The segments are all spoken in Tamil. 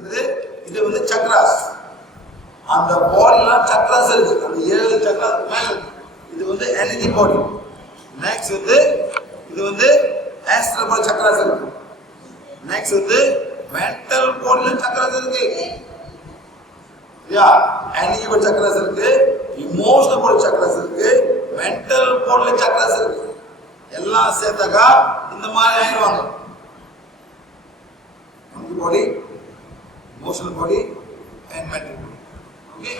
இருக்குது. இது வந்து சக்ராஸ். அந்த பாடிலாம் சக்ராஸ் இருக்கு. அந்த 7 சக்ராஸ் மேல இருக்கு. இது வந்து எனர்ஜி பாடி. நெக்ஸ்ட் வந்து இது வந்து ஆஸ்ட்ரல் பாடி சக்ராஸ் இருக்கு. நெக்ஸ்ட் வந்து மென்டல் பாடில சக்ராஸ் இருக்கு. யா எனர்ஜி பாடி சக்ராஸ் இருக்கு, இமோஷனல் பாடி சக்ராஸ் இருக்கு, மென்டல் பாடில சக்ராஸ் இருக்கு. எல்லாம் சேர்த்தாக்கா இந்த மாதிரி ஆயிடுவாங்க. Energy body, emotional body and mental body. Okay?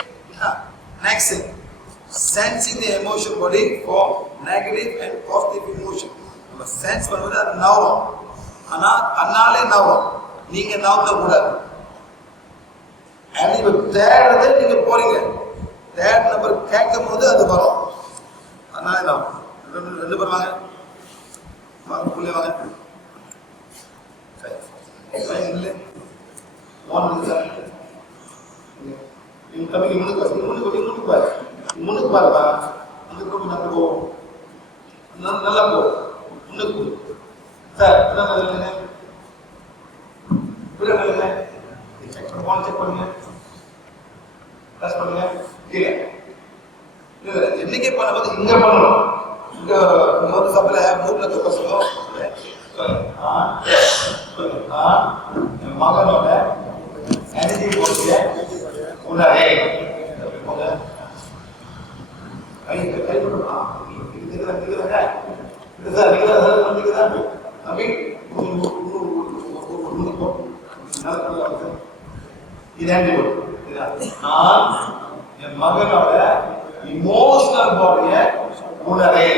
Next, sensing the emotional body for negative and positive emotion. நம்ம சென்ஸ் பண்ணுவது அது நவரும். ஆனா தன்னாலே நவரும். நீங்க நவத்த கூடாது. நீங்க தேடுறது நீங்க போறீங்க. தேட் நம்பர் கேட்கும் போது அது வரும். அதனால தான் ரெண்டு பேர் வாங்க. உள்ளே வாங்க. சரி. இல்லை. முன்னுக்கு பாருப்பா. நல்லா போ முன்னுக்கு சார். செக் பண்ணுங்க. கீழே என்னைக்கே பண்ணும்போது இங்க பண்ணணும். இங்க வந்து சபையில மூட்ல பசங்க மகனோட எனர்ஜி போட்டு உடனே நான் என் மகனோட இமோஷனல் பாடிய உணரே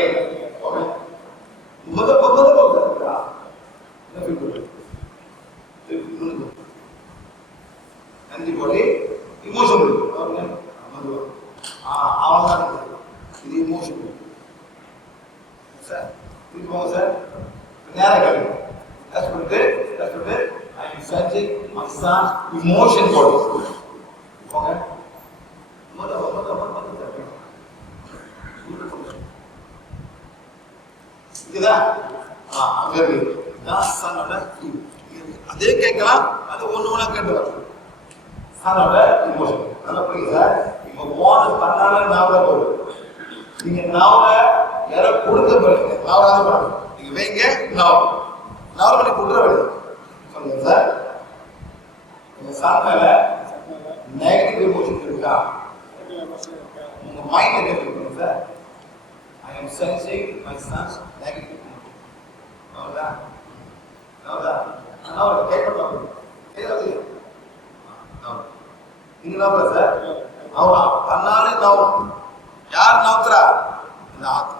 எனர்ஜி பாடி இமோஷன் அவன் இது இமோஷன் சார். இப்போ சார் நேரம் கிடைக்கும். I am sensing my son's emotion body. Okay? இதுதா அங்க இருக்கு. நான் சனோட அதே கேட்கலாம். அது ஒண்ணு கேட்டு வரும். சனோட இமோஷன் நல்லா புரியுதா? இப்போ போன பண்ணால நாவல போகுது. நீங்க நாவல யார கொடுக்க போறீங்க. நாவல பண்ணணும். நீங்க வைங்க நாவல் பண்ணி கொடுற வேலை சொல்லுங்க சார். உங்க சார்பால நெகட்டிவ் இமோஷன் இருக்கா? உங்க மைண்ட் கேட்குறீங்க sir. I am sensing my son's negative emotion. Now கேட்கணும். ஏதாவது நீங்க நம்புற சார். அவனா தன்னாலே நவரும். யார் நவுத்துறா? இந்த ஆத்மா.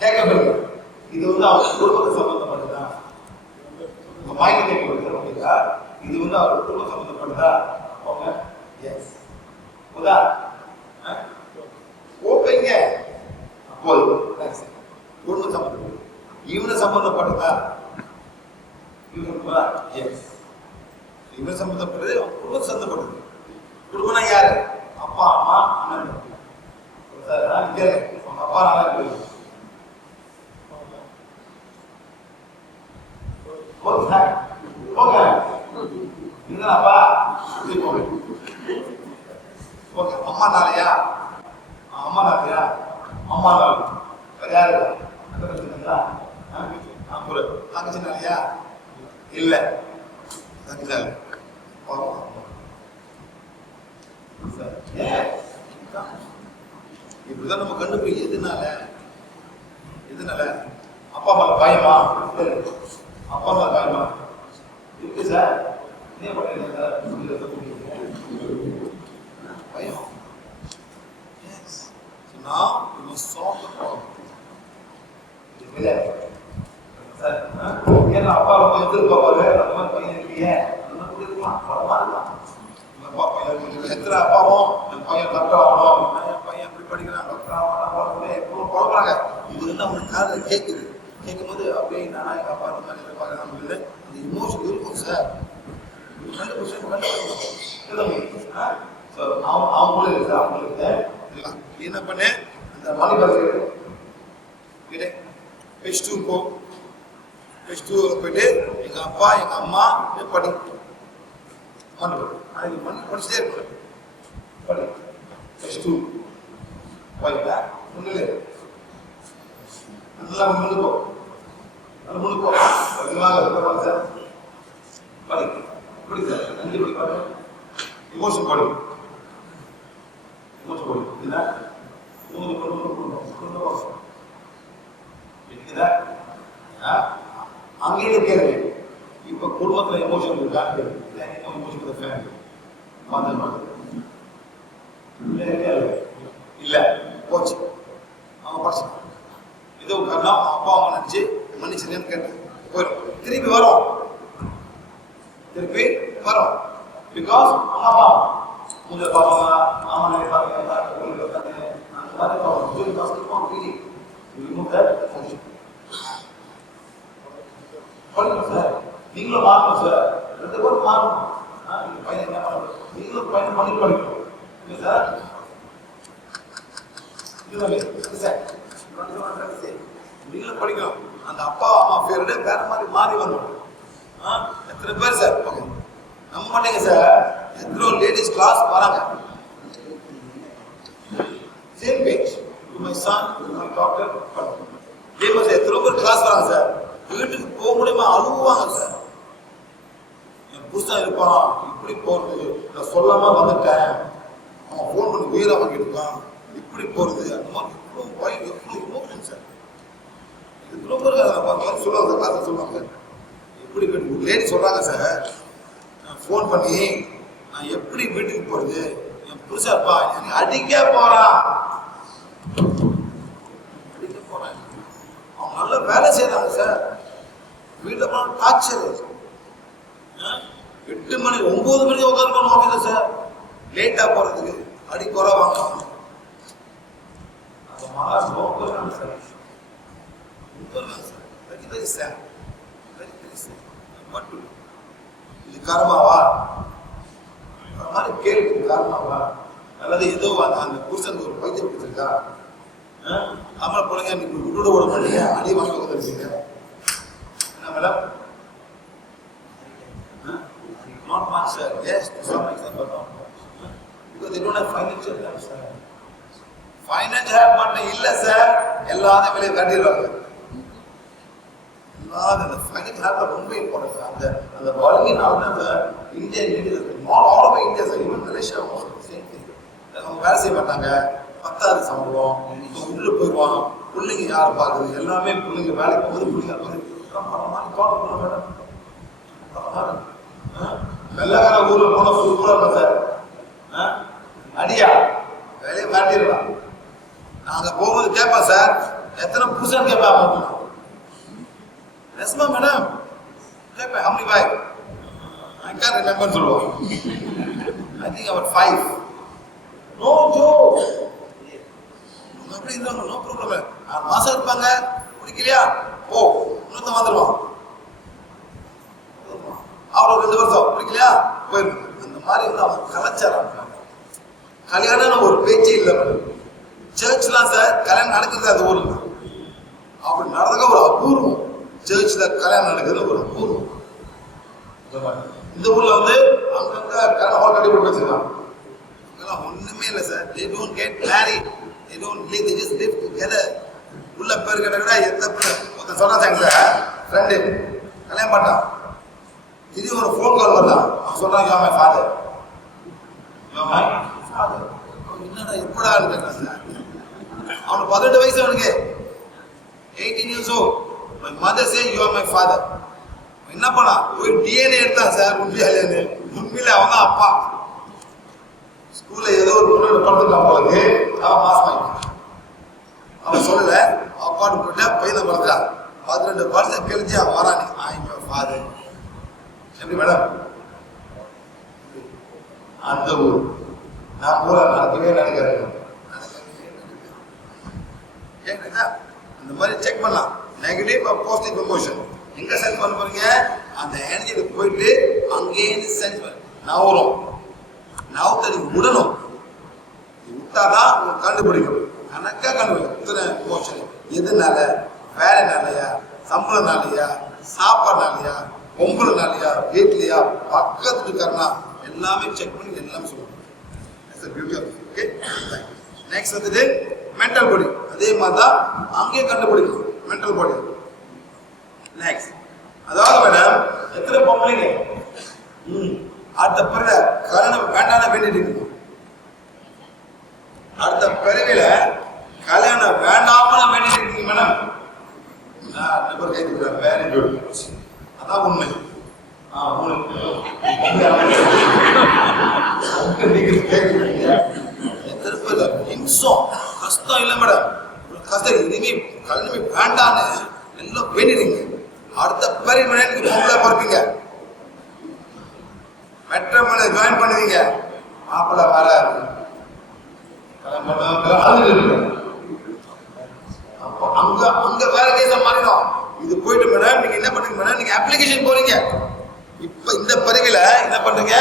கேட்கப்படுது. இது வந்து அவர் குடும்பத்தை சம்பந்தப்பட்டதா? உங்க மைண்ட் கேட்கப்படுதா? இது வந்து அவர் குடும்பம் சம்பந்தப்பட்டதா? எஸ். உதா ஓப்பங்க குடும்பம் சம்பந்தப்பட்டது. இவனை சம்பந்தப்பட்டதா? எஸ். இவனை சம்பந்தப்பட்டது குடும்பம் சம்பந்தப்பட்டது. குடும்பம்னா யாரு? அப்பா அம்மா அண்ணன். உங்க அப்பா நல்லா இருக்கு. அப்பா ஓகே. அம்மா நாளையா? அம்மா நாளையா? அம்மா நாள் வேற யாரு? தங்கச்சி நாளையா? இல்ல தங்கச்சி நாள். இப்படிதான் நம்ம கண்டுபிடி. எதுனால அப்பா மேல பயமா? அப்பா மேல பயமா இருக்கு சார். என்ன பண்றீங்க சார்? பயம். Yes. So now we must solve the problem. இல்ல சார், ஏன்னா அப்பா ரொம்ப எதிர்பார்ப்பாரு. அந்த மாதிரி பையன் இல்லையே, எத்தனை அப்பாவும் என் பையன் டாக்டர் ஆகணும், என் பையன் எப்படி படிக்கிறான், டாக்டர் ஆகணும், எப்பவும் குழப்பறாங்க. இது வந்து அவங்களுக்கு காதில் கேட்குது. கேட்கும்போது அப்படியே நான் எங்கள் அப்பா அந்த மாதிரி எதிர்பார்க்குறாங்க. அந்த இமோஷன் இருக்கும் சார். 100% அவங்களும் இருக்குது. அவங்களுக்கு என்ன பண்ணு, அந்த மணி பர்ஸ் பேஜ் 2 போ. பேஜ் 2 போயிட்டு எங்க அப்பா எங்க அம்மா படி மணி படிச்சுட்டே இருக்கு. படி பேஜ் 2 போயிட்டா முன்னிலே நல்லா முன்னுக்கோ, நல்லா முன்னுக்கோ. சார் படி படி சார், நன்றி படி பாரு. இமோஷன் படி, இமோஷன் படி. இதுனா அங்கேயே கேள்வி. இப்ப குடும்பத்துல எமோஷன் இருக்கா? இல்ல போச்சு, அவன் படிச்சான். ஏதோ காரணம் அப்பா அம்மா நினைச்சு மன்னிச்சுன்னு கேட்டேன். போயிடும், திருப்பி வரும், திருப்பி வரும். பிகாஸ் அம்மா கொஞ்சம் பாப்பாங்க, மாமா நினைப்பாங்க, சார் நீங்களும் மாறணும் சார், 2 பேரும் மாறணும். பையன் என்ன பண்ணணும், நீங்களும் பையன் பண்ணி படிக்கணும் சார். நீங்களும் படிக்கணும். அந்த அப்பா அம்மா பேருடைய வேற மாதிரி மாறி வரணும். எத்தனை பேர் சார் நம்ப மாட்டேங்க சார், எத்தனை லேடிஸ் கிளாஸ் வராங்க, same page, my son my daughter. எத்தனை பேர் கிளாஸ் வராங்க சார், வீட்டுக்கு போக முடியுமா அழுவாங்க சார். என் புருஷன் இருப்பான், இப்படி போறது, நான் சொல்லாம வந்துட்டேன், அவன் போன் பண்ணி உயிரை வாங்கிட்டு இருக்கான், இப்படி போறது, அந்த மாதிரி எவ்வளவு பயம், எவ்வளவு இமோஷன் சார். எத்தனை பேர் சொல்லுவாங்க சார், கிளாஸ் சொல்லுவாங்க. எப்படி லேடி சொல்றாங்க சார், போன் பண்ணி நான் எப்படி வீட்டுக்கு போறது, என் புருஷன் இருப்பா எனக்கு அடிக்க போறான், அவங்க நல்ல வேலை செய்யறாங்க சார், வீட்டுல போன டார்ச்சர். 8 மணி 9 மணி உட்காந்து ஆஃபீஸில் சார், லேட்டா போறதுக்கு அடி குறை வாங்க. இது காரணமாவா மாதிரி கேள்வி காரணமாவா, அல்லது ஏதோ அந்த புருஷனுக்கு ஒரு பைத்தியம் பிடிச்சிருக்கா? ஆமா போலங்க, நீங்க விட்டுட ஓட மாட்டீங்க, அடி வாங்க வந்துருக்கீங்க என்ன madam? Not much sir, yes to some extent but not much, because they don't have financial help sir. Financial help மட்டும் இல்ல சார், எல்லாத்தையும் வெளியே கட்டிடுவாங்க. அந்த financial help ரொம்ப இம்பார்ட்டன்ட் சார். அந்த வழங்கினால தான் Indian leaders all over India sir, even Malaysia also same thing. அவங்க வேலை செய்ய மாட்டாங்க, 10,000 சம்பளம், உள்ள போயிடுவான், பிள்ளைங்க யாரை பார்க்குறது, எல்லாமே பிள்ளைங்க வேலைக்கு போகுது, பிள்ளைங்க வெள்ளக்கார ஊர்ல போன சூப்பரா இருக்கும் சார். அடியா வேலையை காட்டிடலாம். நாங்க போகும்போது கேட்பேன் சார், எத்தனை புருஷன் கேட்பேன், நெஸ்மா மேடம் கேட்பேன், how many wife? I can't remember சொல்லுவோம். I think about 5. No joke. அப்படி இருந்தாங்க, நோ ப்ராப்ளம். 6 மாசம் இருப்பாங்க, பிடிக்கலையா ஓ இன்னொருத்த வந்துடுவான், அவ்வளோ 2 வருஷம் பிடிக்கலையா போயிடும். அந்த மாதிரி வந்து அவங்க கலாச்சாரம். கல்யாணம் ஒரு பேச்சே இல்லை. சர்ச்லாம் சார் கல்யாணம் நடக்குது அந்த ஊர்ல, அப்படி நடந்தா ஒரு அபூர்வம். சர்ச்ல கல்யாணம் நடக்குது ஒரு அபூர்வம். இந்த ஊர்ல வந்து அங்கங்க கல்யாணம் ஹால் கட்டி போட்டு வச்சிருக்காங்க, ஒண்ணுமே இல்லை sir. they don't get married, they don't live, they just live together. உள்ள பேர் கேட்டா எந்த ஒருத்தன் சொன்னாங்க சார், ஃப்ரெண்டு கல்யாணம் பண்ணான், திடீர்னு ஒரு ஃபோன் கால் வருதான், அவன் சொல்றான் you are my father, you are my father. என்னடா எப்படா இருக்கா சார், அவனுக்கு 18 வயசு, அவனுக்கு 18 years old. my mother say you are my father. என்ன பண்ணா போய் டிஎன்ஏ எடுத்தான் சார், உண்மையிலே உண்மையில அவங்க அப்பா. ஸ்கூல்ல ஏதோ ஒரு பொண்ணு படுத்துக்கலாம் போலக்கு, அவன் மாசம் ஆயிட்டான். அவன் சொல்லல, அப்பான்னு போட்ட பையனை படுத்துறான். 12 வருஷம் கழிச்சு அவன் வரானே, ஐ மை ஃபாதர். எப்படி மேடம் அந்த ஊர் நான் பூரா நடக்கவே நடக்கிறேன். இந்த மாதிரி செக் பண்ணலாம், நெகட்டிவ் பாசிட்டிவ் ப்ரமோஷன் எங்க சென்ட் பண்ண போறீங்க, அந்த எனர்ஜியில போயிட்டு அங்கேயே சென்ட் நவரும், நவத்தை நீங்க விடணும். விட்டாதான் கண்டுபிடிக்கணும். கணக்கா கண்டுபிடிக்கும் இத்தனை போர்ஷன். எதுனால? வேலைனாலயா, சம்பளம்னாலயா, சாப்பாடுனாலயா, பொங்கல்னாலயா, வீட்லையா, பக்கத்து இருக்காருனா எல்லாமே செக் பண்ணி எல்லாமே சொல்லுவாங்க. ஓகே. நெக்ஸ்ட் வந்துட்டு மென்டல் பாடி. அதே மாதிரி தான் அங்கேயே கண்டுபிடிக்கணும் மென்டல் பாடி. நெக்ஸ்ட் அதாவது மேடம் எத்தனை பொம்பளைங்க அடுத்த பிறகு கல்யாணம் வேண்டாம் வேண்டிட்டு இருக்கு. அடுத்த பிறவில கல்யாணம் வேண்டாம வேண்டிட்டு இருக்கீங்க மேடம். நபர் கைது வெரி குட். அதான் உண்மை. நிமிஷம் கஷ்டம் இல்லை மேடம். கஷ்டம் இனிமே கல்யாணமே வேண்டான்னு எல்லாம் வேண்டிடுங்க. அடுத்த பெரிய பொம்பளை பார்ப்பீங்க, மெட்ரோமலை ஜாயின் பண்ணுவீங்க, மாப்பிள்ளை வராது. அங்க அங்க வேற கேஸ மாறிடும். இது போயிட்டு மேடம் நீங்க என்ன பண்ணுங்க மேடம், நீங்க அப்ளிகேஷன் போறீங்க. இப்ப இந்த பதிவில என்ன பண்றீங்க,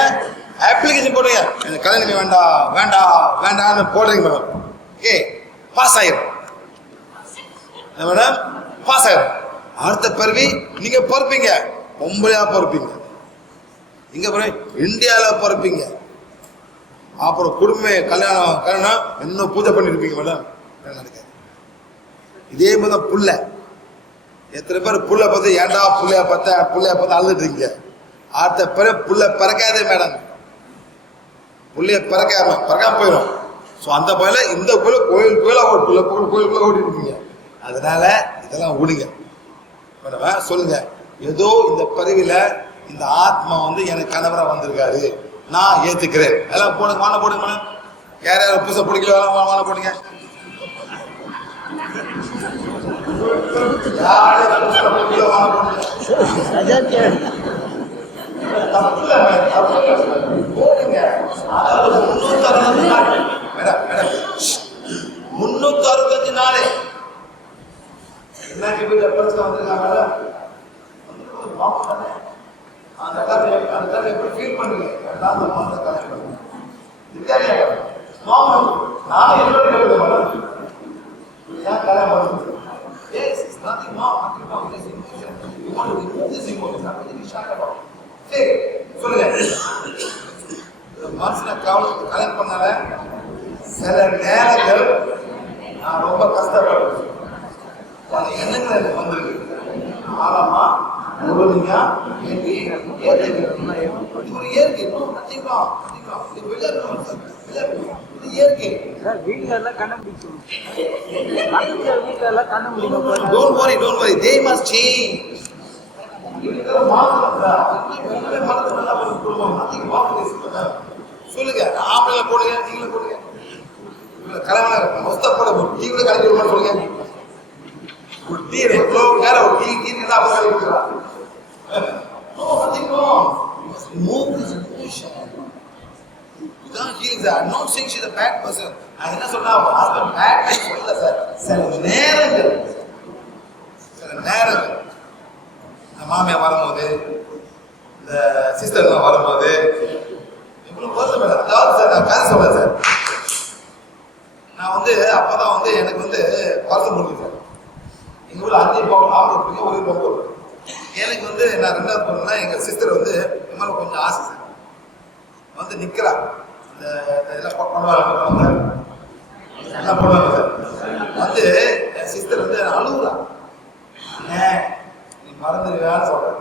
அப்ளிகேஷன் போடுறீங்க. எனக்கு கல்யாணமே வேண்டாம் வேண்டாம் வேண்டாம்னு போடுறீங்க மேடம். ஓகே, பாஸ் ஆயிரும் மேடம், பாஸ் ஆயிரும். அடுத்த பிறவி நீங்க பொறுப்பீங்க, பொம்பளையா பொறுப்பீங்க. இங்க இந்தியாவில் பிறப்பீங்க. அப்புறம் குடும்ப கல்யாணம் கல்யாணம் இன்னும் பூஜை பண்ணிருப்பீங்க மேடம். நடக்காது. இதே மாதிரி தான் புள்ள. எத்தனை பேர் புள்ள பார்த்து ஏண்டா புள்ளைய பார்த்து அழுதுட்டு இருக்கீங்க. அடுத்த பிறகு புள்ள பிறக்காதே மேடம். புள்ளைய பிறக்காம போயிடும். ஸோ அந்த பயில இந்த கோயிலுக்குள்ள ஓடிட்டு இருக்கீங்க. அதனால இதெல்லாம் விடுங்க. சொல்லுங்க, ஏதோ இந்த பிறவில இந்த ஆத்மா எனக்கு கணவரா வந்திருக்காரு, நான் ஏத்துக்கிறேன். எல்லாம் போடுங்க, வாழ போடுங்க மேடம். யார் யார் புதுசா பிடிக்கல வாழ போடுங்க. அதாவது 365 நாள் என்ன வந்திருக்காங்க. அந்த கதை எப்படி ஃபீல் பண்ணுங்க. மனசுல கல்யாணம் பண்ணால சில நேரங்கள் நான் ரொம்ப கஷ்டப்படுறேன். எண்ணங்கள் எனக்கு வந்திருக்கு. ஆழமா முழுமையா இயற்கை இயற்கை. வீட்டுல எல்லாம் கண்டுபிடிக்கணும். Don't worry, don't worry. They must change. சொல்லுங்க, ஆம்பளை போடுங்க, நீங்களும் போடுங்க. கலவன மொத்த போட டீ கூட கலக்கி விட சொல்லுங்க. ஒரு டீ எவ்வளோ நேரம் ஒரு டீ எல்லாம் அப்போ கலக்கி விட்டுறான். Move this emotion. I'm not saying she's a bad person. நான் என்ன சொன்னா ஹஸ்பண்ட் பேட் சொல்லல சார். சில நேரங்கள் மாமியா வரும்போது, இந்த சிஸ்டர்லாம் வரும்போது இவ்வளவு வருது மேடம். அதாவது சார் நான் கதை சொல்றேன் சார். நான் அப்பதான் எனக்கு பர்சன் முடியும் சார். எங்க ஊர்ல 5 பவுன் ஆம்பளை பிடிக்கும், 1 பவுன். எனக்கு நான் 2வது பொண்ணுனா எங்க சிஸ்டர் என் மேல கொஞ்சம் ஆசை சார். நிக்கிறா, இந்த எல்லாம் பண்ணுவாங்க எல்லாம் பண்ணுவாங்க சார். என் சிஸ்டர் அழுகுறா. நீ மறந்துடுவியான்னு சொல்றேன்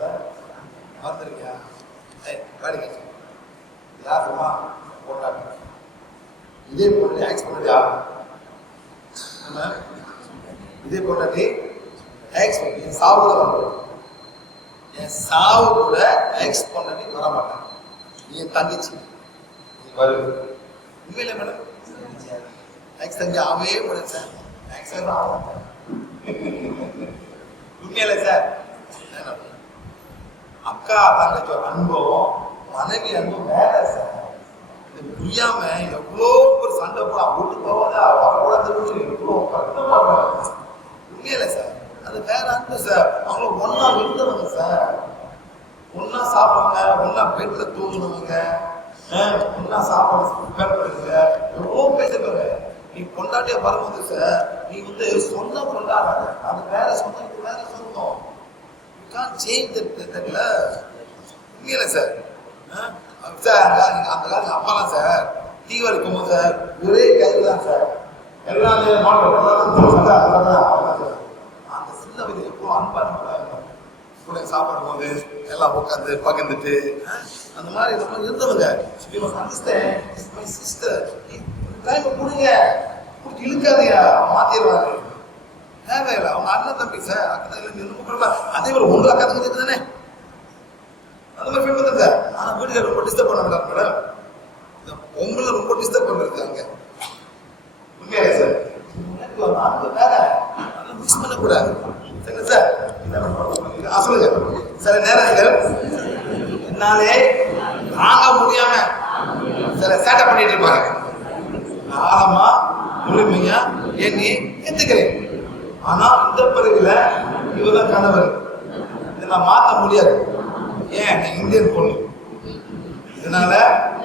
சார். மறந்துடுவியா? காடி யாருமா போட்டாங்க. இதே பொண்ணு ஆக்ஸ் பண்ணதியா? இதே பொண்ணாட்டி ஆக்ஸ் பண்ணி என் சாவு கூட வர, என் சாவு கூட ஆக்ஸ் பண்ணி வர மாட்டேன். நீ என் தங்கச்சி, நீ வருது. உண்மையில மேடம் ஆக்ஸ் தங்கி ஆகவே முடியாது சார். ஆக்ஸ் ஆகும் உண்மையில சார். அக்கா தங்கச்சி அன்பும் மனைவி அன்பும் வேற சார். இது புரியாம எவ்வளோ ஒரு சண்டை போட விட்டு போவாத அவக்கூடாது எவ்வளோ கஷ்டப்படுறாங்க. உண்மையில சார் அது வேற அன்பு சார். அவங்கள ஒன்னா விருந்தவங்க சார், ஒன்னா சாப்பிடுவாங்க, ஒன்னா பெட்ல தூங்குனவங்க, என்ன சாப்பாடு ப்ரிப்பேர் பண்ணுங்க, எவ்வளோ பேசுறாங்க. நீ பொண்டாட்டியா வரும்போது சார் நீ வந்து சொந்தம் கொண்டாடாத, அது வேற சொந்தம், இது வேற சொந்தம். யூ கான்ட் சேஞ்ச் தட்ல. உண்மையில சார் சார் அந்த காலத்துல அப்பாலாம் சார் தீபாவளி போகும்போது சார் ஒரே கயிறு தான் சார், எல்லாமே அந்த சின்ன வயது எப்போ அன்பா கூட சாப்பிடும் போது எல்லாம் உட்காந்து பகிர்ந்துட்டு அந்த மாதிரி இருந்தவங்க. சிஸ்டர் டைம் கொடுங்க, கொடுத்து இழுக்காதீங்க, மாத்திடுவாங்க. தேவையில்லை. அவங்க அண்ணன் தம்பி சார் அக்கா அதே மாதிரி ஒன்று அக்கா தங்கச்சி தானே, அந்த மாதிரி ஃபீல் பண்ணுங்க. ஆனால் வீட்டுக்கு ரொம்ப டிஸ்டர்ப் பண்ண மாட்டாங்க மேடம். இந்த பொம்பளை ரொம்ப டிஸ்டர்ப் பண்ணுறது அங்கே. உண்மையா சார் அந்த வேற அதெல்லாம் மிக்ஸ் பண்ணக்கூடாது. சரிங்க சார், சொல்லுங்க. சில நேரங்கள் என்னாலே தாங்க முடியாம சில சேட்டை பண்ணிட்டு இருப்பாங்க. ஆழமா முழுமையா எண்ணி ஏத்துக்கிறேன். ஆனா இந்த பிறகுல இவதான் கணவர், இதை நான் மாற்ற முடியாது. ஏன் இந்தியன் பொண்ணு, இதனால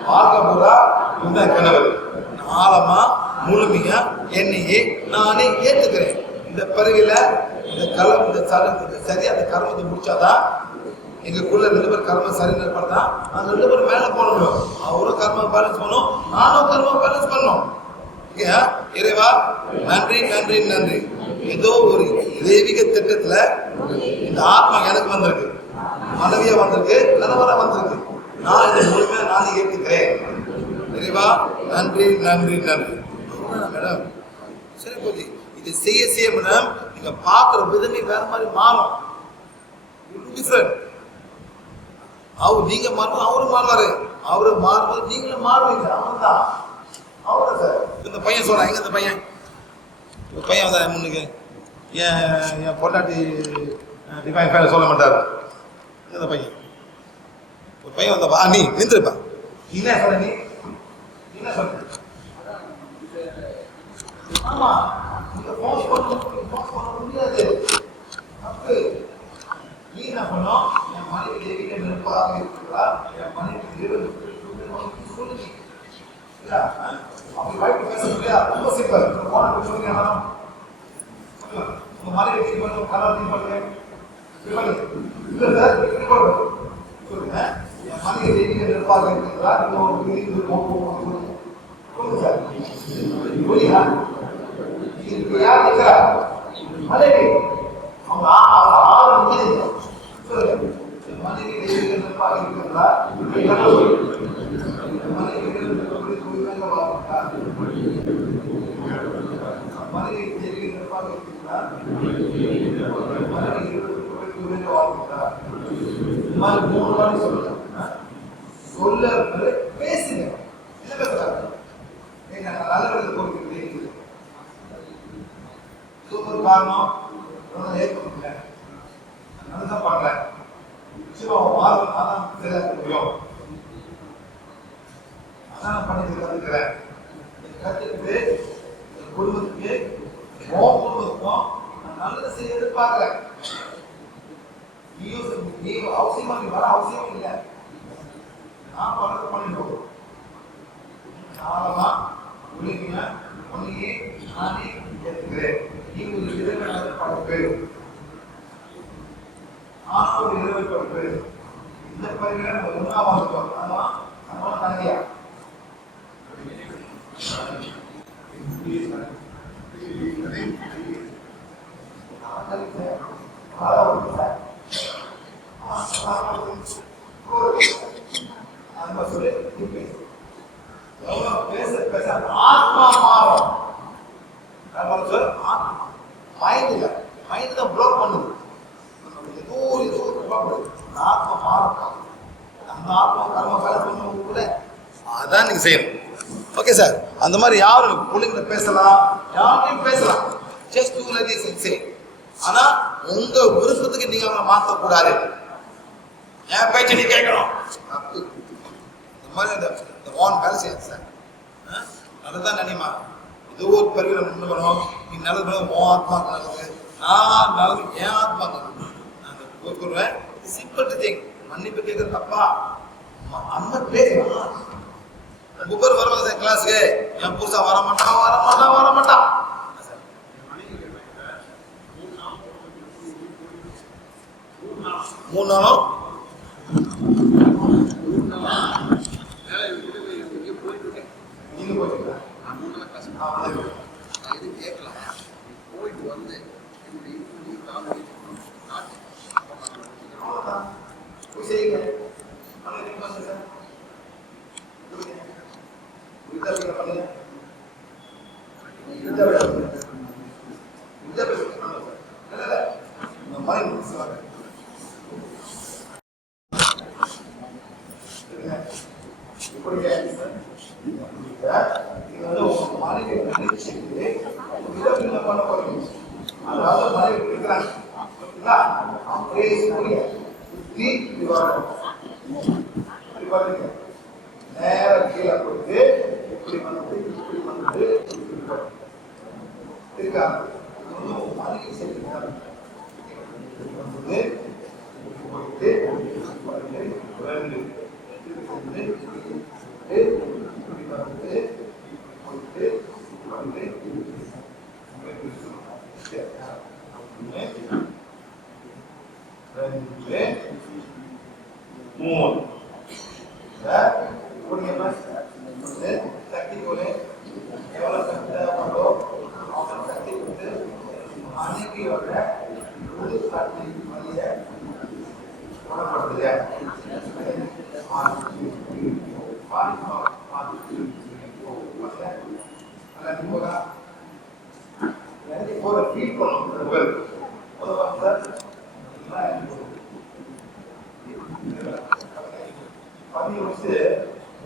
பார்க்க பூரா இதுதான் கணவர். ஆழமா முழுமையா என்னையே நானே ஏத்துக்கிறேன். இந்த பிறவில இந்த கலம் இந்த சரி அந்த கர்மத்தை முடிச்சாதான் எங்களுக்குள்ள 2 பேர் கர்மம் சரி நிற்பதான் அந்த 2 பேரும் மேல போகணும். அவரும் கர்மம் பேலன்ஸ் பண்ணும், நானும் கர்மம் பேலன்ஸ் பண்ணும். இறைவா நன்றி நன்றி நன்றி. ஏதோ ஒரு தெய்வீக திட்டத்துல இந்த ஆத்மா எனக்கு வந்திருக்கு, மனைவியா வந்திருக்கு, கணவரா வந்திருக்கு. நான் இதை முழுமையா நானே ஏற்றுக்கிறேன். இறைவா நன்றி நன்றி நன்றி. மேடம் சரி போச்சு. இது செய்ய செய்ய மேடம் நீங்க பாக்குற விதமே வேற மாதிரி மாறும். அவர் நீங்க மாறும், அவரும் மாறுவாரு, அவரு மாறும்போது நீங்களும் மாறுவீங்க. அவன்தான் அவரு சார். இந்த பையன் சொல்றான், எங்க இந்த பையன் வந்தா முன்னுக்கு என் பொண்டாட்டி டிஃபைன் ஃபேன் சொல்ல மாட்டாரு. இந்த பையன் ஒரு பையன் வந்தப்பா நீ நின்றுப்பா, என்ன சொல்ற நீ என்ன சொல்ற? ஆமா நீங்க போஸ்ட் பண்ண முடியாது. அப்ப நீ என்ன பண்ணோம், என் மனைவி தேவிக்க நெருப்பாக இருக்கிறா, என் மனைவி சொல்லுங்க. அப்படி வாய்ப்பு பேச முடியாது. ரொம்ப சிம்பிள். சொல்லுங்க உங்க மனைவி தீ பண்ண கலர் தீ பண்ணுங்க. இல்லை சார் சொல்லுங்க, என் மனைவி தேவிக்க நெருப்பாக இருக்கிறா, சொல்லுங்க சார். புரியுதா? இதுக்கு யார் இருக்கிறா? மனைவி. அவங்க ஆறு முடியுது. சொல்லுங்க, மனைவி தேவிக்க நெருப்பாக இருக்கிறா, மனைவி மனைவி தேவி நிற்பாக இருக்கிறார், மனைவி வாழ்கிறார். இந்த மாதிரி 3 வாட்டி சொல்லுங்க. சொல்ல பேசுங்க, என்ன பேசுறாங்க? நல்லவர்கள் கொடுக்கிறது சூப்பர் காரணம் ஏற்படுத்தல, நல்லதான் பண்றேன். நிச்சயம் வாழ்க்கை தான் தெரியாத முடியும். அதான் பண்ணி கற்றுக்கிறேன். கற்றுக்கிட்டு குடும்பத்துக்கு குடும்பத்துக்கும் நல்லது செய்ய எதிர்பார்க்கிறேன். நீ அவசியமா நீ வர அவசியம் இல்லை. நான் பணத்தை பண்ணிட்டு ஆழமா உலகின ஒன்னையே நானே ஏற்றுக்கிறேன். நீ ஒரு 20 பேர், நான் ஒரு 20 பேர். இந்த பரிகளை நம்ம 1ஆவது அதான் நம்மளோட தனியா ஆத்மா மாறும். மைண்ட் தான் ப்ளாக் பண்ணுது. ஏதோ ஆத்மா மாறும். அந்த ஆத்மா கர்ம கலப்பு கூட அதான் நீங்க செய்யணும். ஓகே சார், அந்த மாதிரி யாரும் பிள்ளைங்களை பேசலாம், யாரையும் பேசலாம். Just do like this and say. ஆனா உங்க விருப்பத்துக்கு நீங்க அவங்களை மாற்றக்கூடாது. என் பேச்சை நீ கேட்கணும். இந்த மாதிரி இந்த வான் வேலை செய்யாது சார். நல்லதான் நினைமா, ஏதோ ஒரு பருவில முன்னு வரணும். நீ நல்லது உன் ஆத்மாக்கு நல்லது, நான் நல்லது என் ஆத்மாக்கு நல்லது. நான் கூறுவேன் சிம்பிள் திங். மன்னிப்பு கேட்கறது தப்பா? அம்மா பேசலாம். பேர் வருவாங்க சார் கிளாஸுக்கு. என் புதுசா வரமாட்டான். 3 நாளும் போயிட்டு வந்து நேரம் கீழே போயிட்டு இப்படி வந்து இருக்காங்க. மனைவி செய்யறாங்க போயிட்டு 2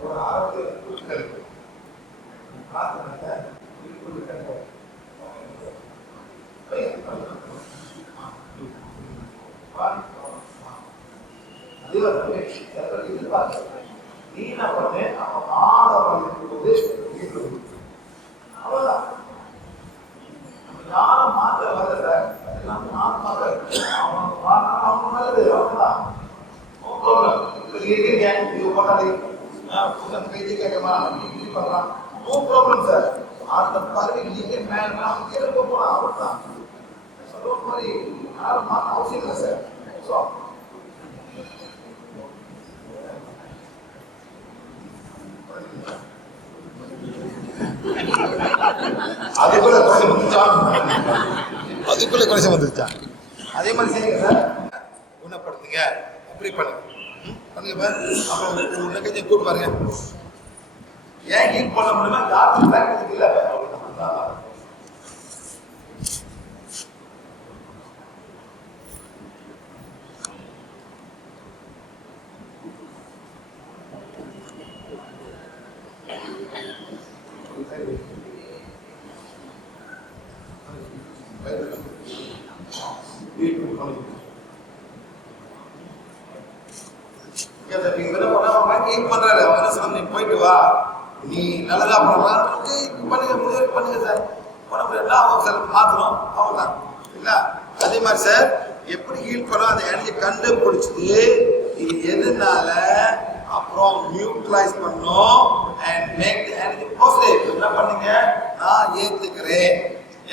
ஒரு ஆரோக்கிய யாரும் மாற்ற வரல, no problem sir. அந்த பறவை நீங்க மேல கீழே போகலாம் அவ்வளவுதான். சொல்ற மாதிரி யாரும் மாற்ற அவசியம் இல்லை சார். ஸோ அதுக்குள்ள குறைச்சம் வந்துருச்சா? அதே மாதிரி செய்யுங்க சார். குணப்படுத்துங்க, அப்படி பண்ணுங்க அப்புறம் உன்னை கூட்டு பாருங்க. ஏன் ஹீட் பண்ண முடியுமா? யாருக்கும் பிராக்டிஸ் இல்லை. பண்றாரு அவங்க என்ன சொன்ன, போயிட்டு வா, நீ நல்லதா பண்ணுறாங்க பண்ணுங்க சார். பண்ண முடியாது அவங்க சார் மாற்றணும் அவ்வளோதான் இல்லைங்களா? அதே மாதிரி சார் எப்படி ஹீல் பண்ணோம் அந்த எனர்ஜி கண்டுபிடிச்சிட்டு இது எதுனால அப்புறம் நியூட்ரலைஸ் பண்ணோம் and make the energy positive. என்ன பண்ணுங்க, நான் ஏத்துக்கிறேன்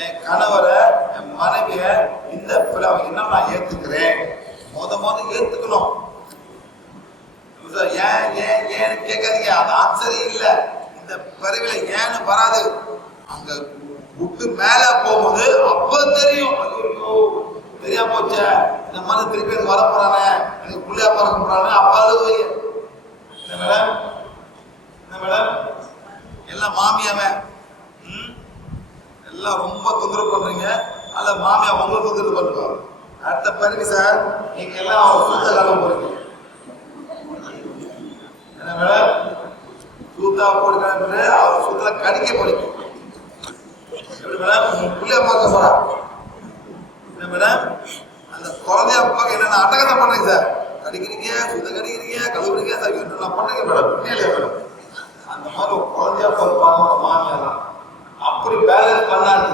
என் கணவரை என் மனைவியை இந்த பிளவை என்ன நான் ஏத்துக்கிறேன். முத ஏத்துக்கணும். ஏன் ஏன் ஏன்னு கேட்காதீங்க, அது ஆன்சரே இல்லை. இந்த பிறவில ஏன்னு வராது. அங்க விட்டு மேல போகும்போது அப்ப தெரியும். ஐயோ தெரியாம போச்ச, இந்த மாதிரி திருப்பி எனக்கு வர போறானே, எனக்கு புள்ளையா பறக்க போறானே, அப்ப அழுது என்ன மேடம், என்ன மேடம் எல்லாம் மாமியாம எல்லாம் ரொம்ப தொந்தரவு பண்றீங்க. அல்ல மாமியா உங்களுக்கு தொந்தரவு பண்ணுவாங்க. அடுத்த பிறகு சார் நீங்க எல்லாம் சுத்த காலம் போறீங்க. என்ன மேடம் சூத்தா போடுறாங்க, அவர் சுத்தல கடிக்க போறீங்க. எப்படி மேடம் புள்ளைய பார்க்க போறா? என்ன மேடம் அந்த குழந்தைய பார்க்க என்னென்ன அட்டகத்தை பண்றீங்க சார்? கடிக்கிறீங்க, சுத்த கடிக்கிறீங்க, கழுவுறீங்க, நான் பண்றீங்க மேடம். உண்மையிலே மேடம் அந்த மாதிரி ஒரு குழந்தையா பார்ப்பாங்க மாமியாலாம். அப்படி பேலன்ஸ் பண்ணாது.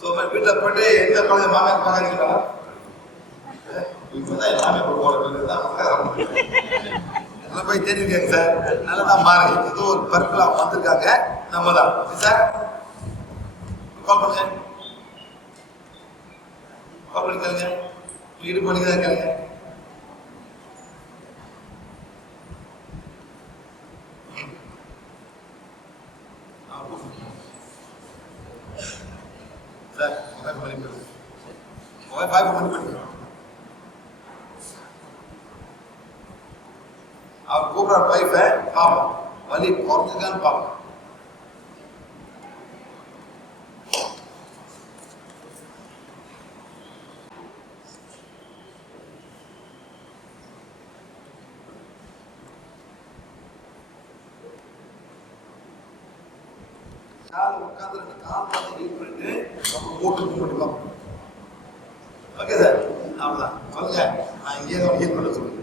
ஸோ வீட்டில் போயிட்டு எந்த குழந்தைய மாமியார் பார்க்காதீங்களா? இப்பதான் எல்லாமே போட போய் தெரிஞ்சுக்கங்க சார். நல்லதான் பாருங்க. ஏதோ ஒரு பர்பிளா வந்திருக்காங்க. நம்ம தான் சார். கால் பண்ணுங்க. கால் பண்ணி கேளுங்க. வீடு பண்ணி தான் கேளுங்க. சார் மொபைல் பண்ணி அவர் கூப்பிடுற வைஃபை பார்ப்போம். வலி குறைஞ்சுதான்னு பார்ப்போம். உட்காந்து 2 கால் ஹீட் பண்ணிட்டு போட்டு பார்ப்போம். ஓகே சார், அவ்வளோதான். சொல்லுங்க, நான் இங்கே தான் ஹீட் பண்ண சொல்லுங்க.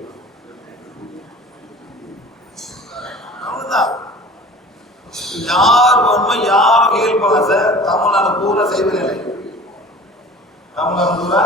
அவ்வளோதான். யார் வேணுமோ யாரும் ஹீல் பண்ணலாம் சார். தமிழ்நாடு பூரா செய்வதில்லை. தமிழ்நாடு பூரா